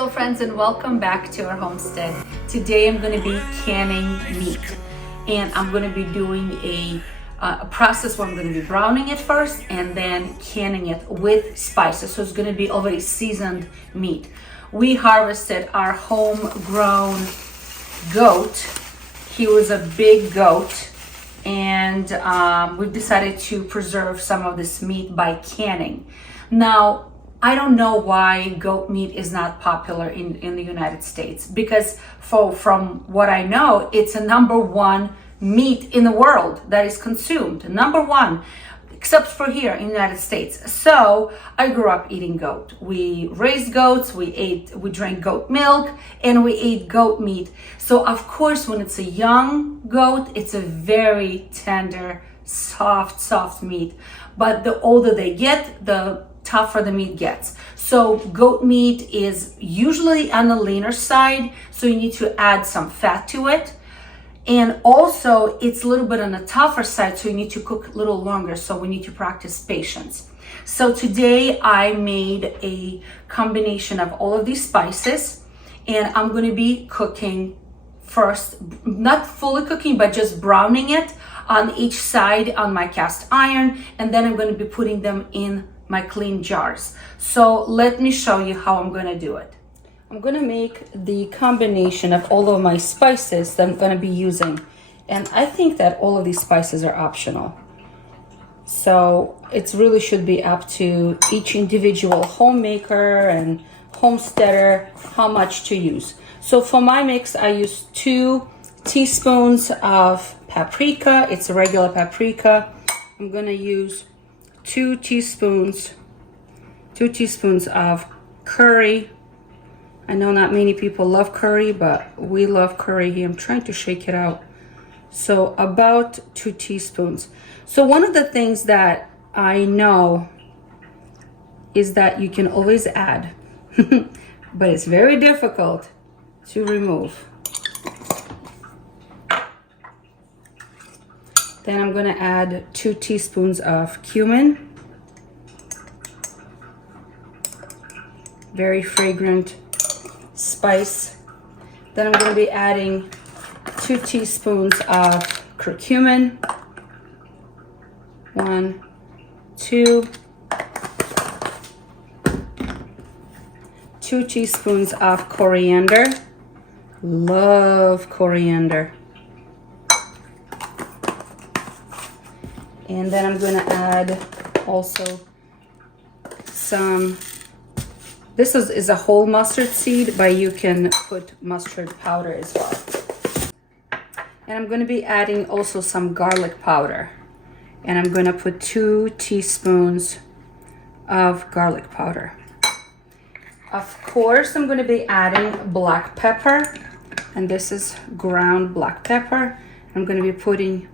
Hello friends, and welcome back to our homestead. Today I'm going to be canning meat, and I'm going to be doing a process where I'm going to be browning it first and then canning it with spices. So it's going to be already seasoned meat. We harvested our homegrown goat. He was a big goat, and we've decided to preserve some of this meat by canning. Now, I don't know why goat meat is not popular in the United States, because from what I know, it's a number one meat in the world that is consumed. Number one, except for here in the United States. So I grew up eating goat. We raised goats, we drank goat milk, and we ate goat meat. So of course, when it's a young goat, it's a very tender, soft meat. But the older they get, the tougher the meat gets. So goat meat is usually on the leaner side, so you need to add some fat to it. And also it's a little bit on the tougher side, so you need to cook a little longer, so we need to practice patience. So today I made a combination of all of these spices, and I'm going to be cooking first, not fully cooking, but just browning it on each side on my cast iron, and then I'm going to be putting them in my clean jars. So let me show you how I'm going to do it. I'm going to make the combination of all of my spices that I'm going to be using, and I think that all of these spices are optional, so it really should be up to each individual homemaker and homesteader how much to use. So for my mix, I use 2 teaspoons of paprika. It's a regular paprika. I'm going to use 2 teaspoons of curry. I know not many people love curry, but we love curry here. I'm trying to shake it out. So about 2 teaspoons. So one of the things that I know is that you can always add, but it's very difficult to remove. Then I'm going to add 2 teaspoons of cumin. Very fragrant spice. Then I'm going to be adding 2 teaspoons of curcumin. 1, 2. 2 teaspoons of coriander. Love coriander. And then I'm going to add also some, this is a whole mustard seed, but you can put mustard powder as well. And I'm going to be adding also some garlic powder. And I'm going to put 2 teaspoons of garlic powder. Of course, I'm going to be adding black pepper. And this is ground black pepper. I'm going to be putting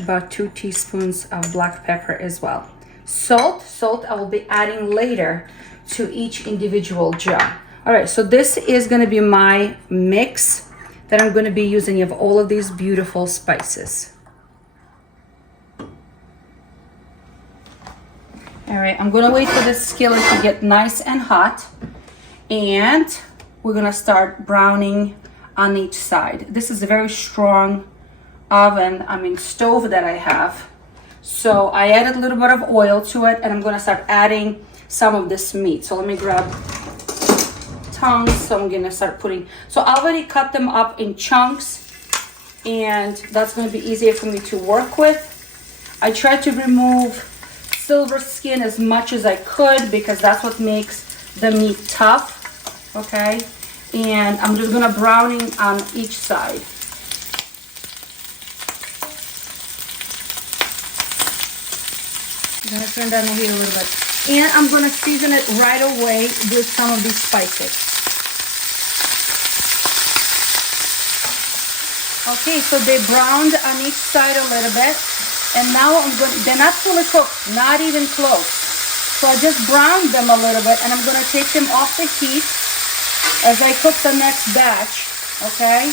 about 2 teaspoons of black pepper as well. Salt I will be adding later to each individual jar. All right, so this is going to be my mix that I'm going to be using of all of these beautiful spices. All right, I'm going to wait for this skillet to get nice and hot, and we're going to start browning on each side. This is a very strong stove that I have. So I added a little bit of oil to it, and I'm going to start adding some of this meat. So let me grab tongs. So I'm going to start putting, so I already cut them up in chunks, and that's going to be easier for me to work with. I tried to remove silver skin as much as I could, because that's what makes the meat tough. Okay, and I'm just going to browning on each side. I'm going to turn down the heat a little bit. And I'm going to season it right away with some of these spices. Okay, so they browned on each side a little bit. And now they're not fully cooked, not even close. So I just browned them a little bit, and I'm going to take them off the heat as I cook the next batch, okay?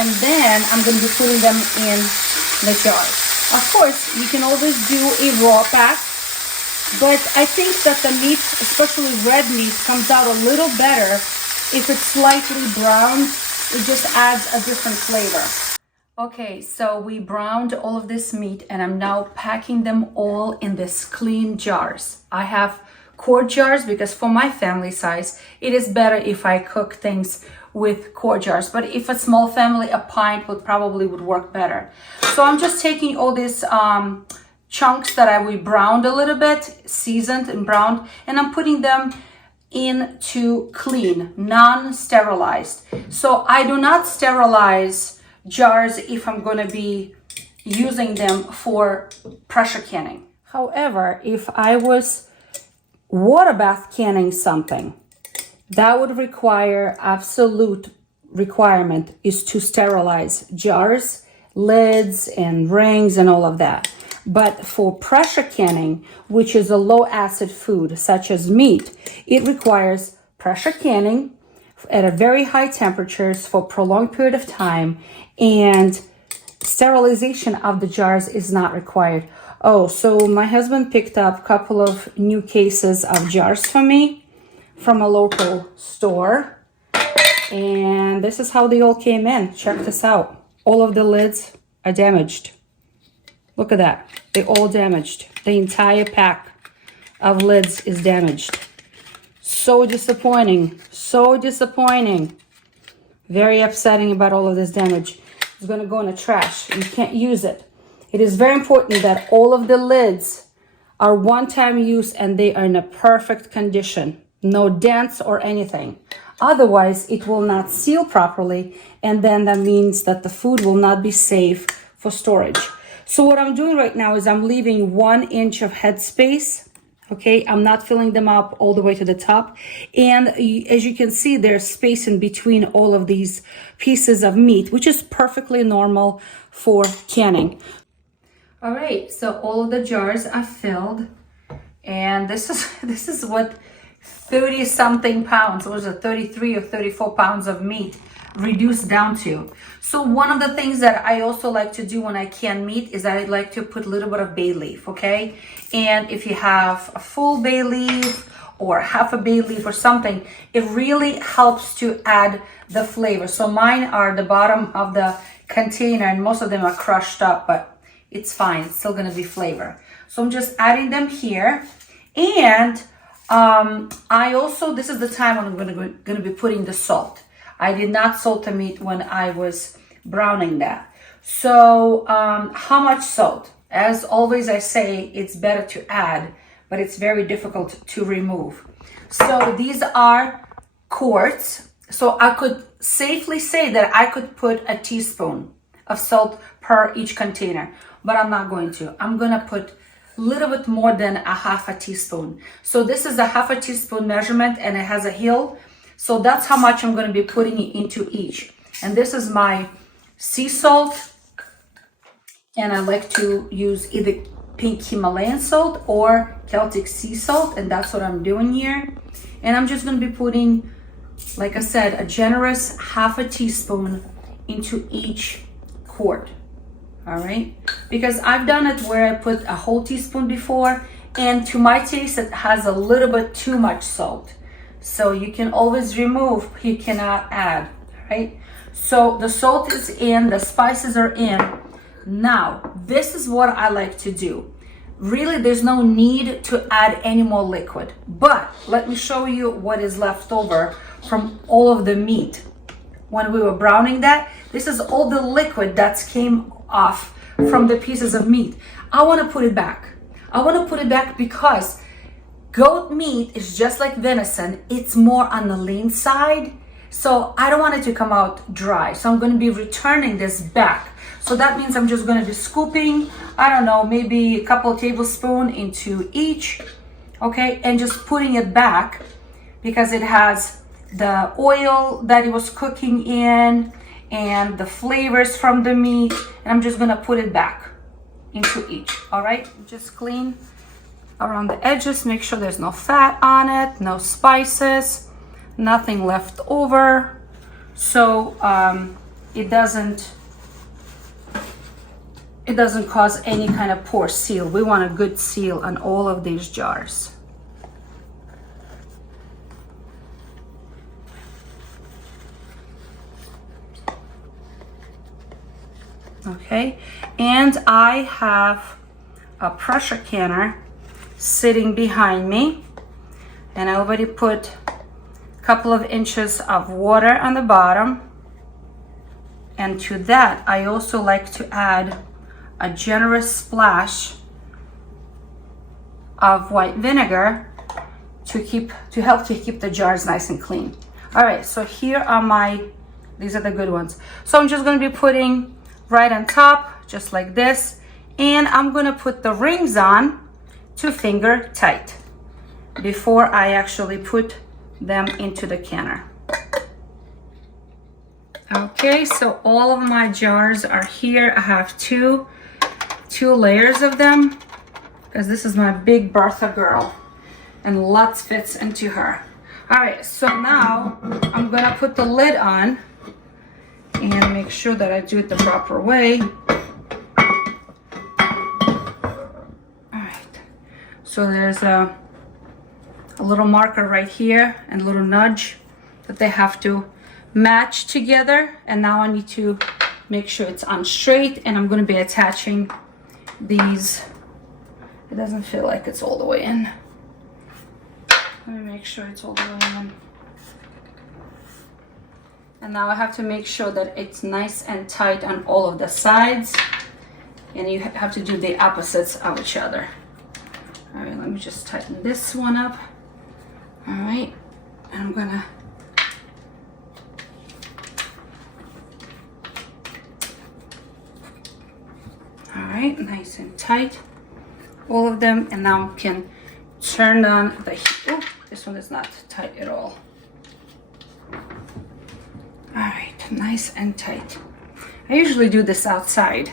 And then I'm going to be putting them in the jars. Of course, you can always do a raw pack, but I think that the meat, especially red meat, comes out a little better If it's slightly brown, it just adds a different flavor. Okay, so we browned all of this meat and I'm now packing them all in this clean jars. I have quart jars because for my family size, it is better if I cook things with quart jars. But if a small family, a pint would work better. So I'm just taking all these chunks that we browned a little bit, seasoned and browned, and I'm putting them into clean, non-sterilized. So I do not sterilize jars if I'm going to be using them for pressure canning. However, if I was water bath canning something, that would require, absolute requirement is to sterilize jars, lids and rings and all of that. But for pressure canning, which is a low acid food such as meat, it requires pressure canning at a very high temperatures for prolonged period of time, and sterilization of the jars is not required. Oh, so my husband picked up a couple of new cases of jars for me from a local store, and this is how they all came in. Check this out. All of the lids are damaged. Look at that. They're all damaged. The entire pack of lids is damaged. So disappointing. So disappointing. Very upsetting about all of this damage. It's going to go in the trash. You can't use it. It is very important that all of the lids are one-time use and they are in a perfect condition. No dents or anything. Otherwise, it will not seal properly, and then that means that the food will not be safe for storage. So what I'm doing right now is I'm leaving 1 inch of headspace. Okay, I'm not filling them up all the way to the top. And as you can see, there's space in between all of these pieces of meat, which is perfectly normal for canning. All right, so all of the jars are filled. And this is what 30 something pounds, what was it, 33 or 34 pounds of meat reduced down to. So one of the things that I also like to do when I can meat is I like to put a little bit of bay leaf, okay? And if you have a full bay leaf or half a bay leaf or something, it really helps to add the flavor. So mine are the bottom of the container and most of them are crushed up, but it's fine. It's still gonna be flavor. So I'm just adding them here. And I also, this is the time when I'm gonna be putting the salt. I did not salt the meat when I was browning that. So how much salt? As always I say, it's better to add, but it's very difficult to remove. So these are quarts. So I could safely say that I could put a teaspoon of salt per each container, but I'm not going to. I'm gonna put a little bit more than a half a teaspoon. So this is a half a teaspoon measurement and it has a heel. So that's how much I'm going to be putting into each. And this is my sea salt. And I like to use either pink Himalayan salt or Celtic sea salt. And that's what I'm doing here. And I'm just going to be putting, like I said, a generous half a teaspoon into each quart. All right. Because I've done it where I put a whole teaspoon before. And to my taste, it has a little bit too much salt. So you can always remove, you cannot add, right? So the salt is in, the spices are in. Now, this is what I like to do. Really, there's no need to add any more liquid. But let me show you what is left over from all of the meat. When we were browning that, this is all the liquid that came off from the pieces of meat. I want to put it back. I want to put it back because goat meat is just like venison. It's more on the lean side. So I don't want it to come out dry. So I'm going to be returning this back. So that means I'm just going to be scooping, I don't know, maybe a couple of tablespoons into each. Okay. And just putting it back because it has the oil that it was cooking in and the flavors from the meat. And I'm just going to put it back into each. All right. Just clean around the edges, make sure there's no fat on it, no spices, nothing left over, so it doesn't cause any kind of poor seal. We want a good seal on all of these jars. okay? And I have a pressure canner sitting behind me, and I already put a couple of inches of water on the bottom. And to that, I also like to add a generous splash of white vinegar to help to keep the jars nice and clean. All right, so here are these are the good ones. So I'm just gonna be putting right on top, just like this. And I'm gonna put the rings on to finger tight before I actually put them into the canner. Okay, so all of my jars are here. I have two layers of them because this is my big Bertha girl and lots fits into her. All right, so now I'm gonna put the lid on and make sure that I do it the proper way. All right, so there's a little marker right here and a little nudge that they have to match together. And now I need to make sure it's on straight, and I'm going to be attaching these. It doesn't feel like it's all the way in. Let me make sure it's all the way in. And now I have to make sure that it's nice and tight on all of the sides, and you have to do the opposites of each other. All right, let me just tighten this one up. All right, and I'm gonna nice and tight, all of them. And now we can turn on the heat. Oh, this one is not tight at all. All right, nice and tight. I usually do this outside,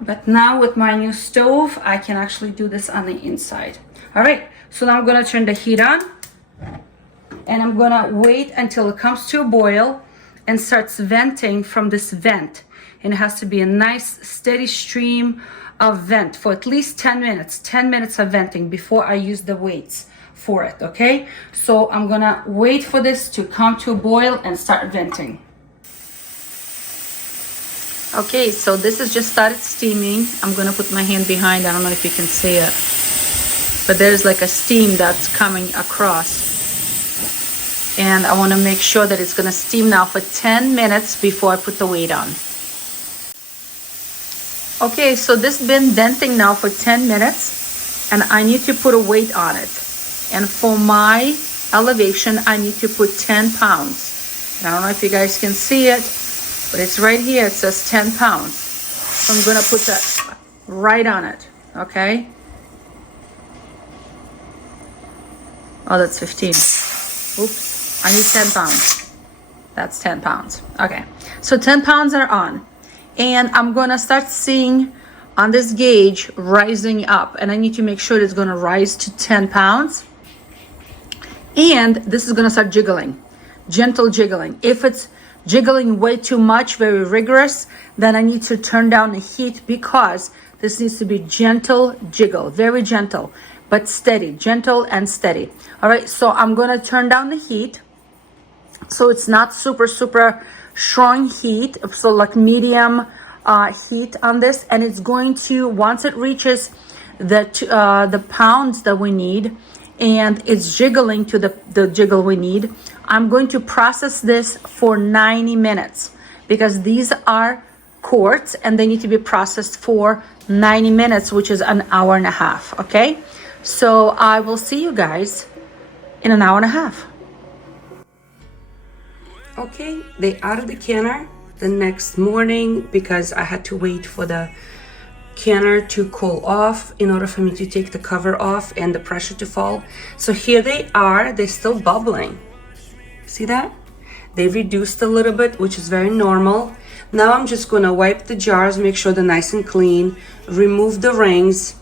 but now with my new stove, I can actually do this on the inside. All right, so now I'm gonna turn the heat on, and I'm gonna wait until it comes to a boil and starts venting from this vent. And it has to be a nice steady stream of vent for at least 10 minutes. 10 minutes of venting before I use the weights for it, okay? So I'm gonna wait for this to come to a boil and start venting. Okay, so this has just started steaming. I'm gonna put my hand behind, I don't know if you can see it, but there's like a steam that's coming across. And I wanna make sure that it's gonna steam now for 10 minutes before I put the weight on. Okay, so this has been venting now for 10 minutes, and I need to put a weight on it. And for my elevation, I need to put 10 pounds. And I don't know if you guys can see it, but it's right here. It says 10 pounds. So I'm gonna put that right on it, okay? Oh, that's 15. Oops, I need 10 pounds. That's 10 pounds. Okay, so 10 pounds are on. And I'm gonna start seeing on this gauge rising up, and I need to make sure it's gonna rise to 10 pounds. And this is gonna start jiggling, gentle jiggling. If it's jiggling way too much, very rigorous, then I need to turn down the heat, because this needs to be gentle jiggle, very gentle, but steady, gentle and steady. All right, so I'm gonna turn down the heat so it's not super strong heat, so like medium heat on this. And it's going to, once it reaches the pounds that we need and it's jiggling to the jiggle we need, I'm going to process this for 90 minutes, because these are quarts and they need to be processed for 90 minutes, which is an hour and a half. Okay, so I will see you guys in an hour and a half. Okay, they out of the canner the next morning, because I had to wait for the canner to cool off in order for me to take the cover off and the pressure to fall. So here they are, they're still bubbling. See that? They reduced a little bit, which is very normal. Now I'm just gonna wipe the jars, make sure they're nice and clean, remove the rings.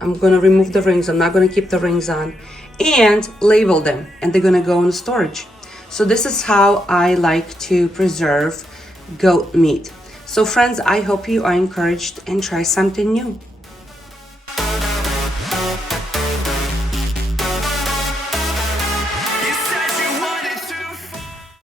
I'm gonna remove the rings, I'm not gonna keep the rings on, and label them, and they're gonna go in storage. So this is how I like to preserve goat meat. So friends, I hope you are encouraged and try something new.